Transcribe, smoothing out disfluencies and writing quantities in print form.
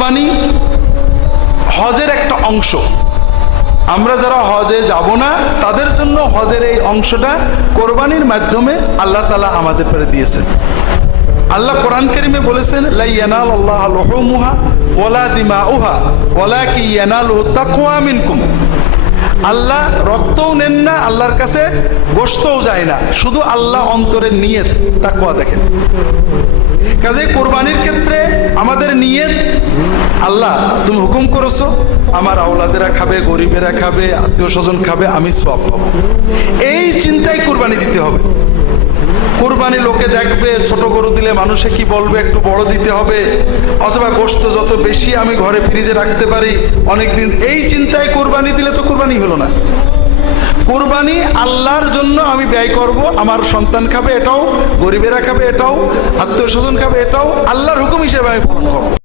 কোরবানি হজের একটা অংশ। আমরা যারা হজে যাব না তাদের জন্য হজের এই অংশটা কোরবানির মাধ্যমে আল্লাহ তাআলা আমাদের করে দিয়েছেন। আল্লাহ কোরআন কারীমে বলেছেন, লা ইয়ানালুল্লাহু লুহুমুহা ওয়ালা দিমাউহা ওয়ালাকিন ইয়ানালুহু তাকওয়া মিনকুম। আল্লাহ রক্তও নেন না, আল্লাহর কাছে গোশতও যায় না, শুধু আল্লাহ অন্তরের নিয়ত তাকওয়া দেখেন। কাজে কোরবানির ক্ষেত্রে আমাদের নিয়ত, আল্লাহ তুমি হুকুম করেছো আমার আওলাদেরা খাবে, গরিবেরা খাবে, আত্মীয় স্বজন খাবে, আমি সওয়াব পাবো, এই চিন্তায় কোরবানি দিতে হবে। কোরবানি লোকে দেখবে, ছোট গরু দিলে মানুষে কি বলবে, একটু বড় দিতে হবে, অথবা গোশত যত বেশি আমি ঘরে ফ্রিজে রাখতে পারি অনেকদিন, এই চিন্তায় কোরবানি দিলে তো কোরবানি হলো না। কোরবানি আল্লাহর জন্য আমি ব্যয় করব, আমার সন্তান খাবে এটাও, গরিবেরা খাবে এটাও, আত্মীয় স্বজন খাবে এটাও, আল্লাহর হুকুম হিসেবে আমি পালন করবো।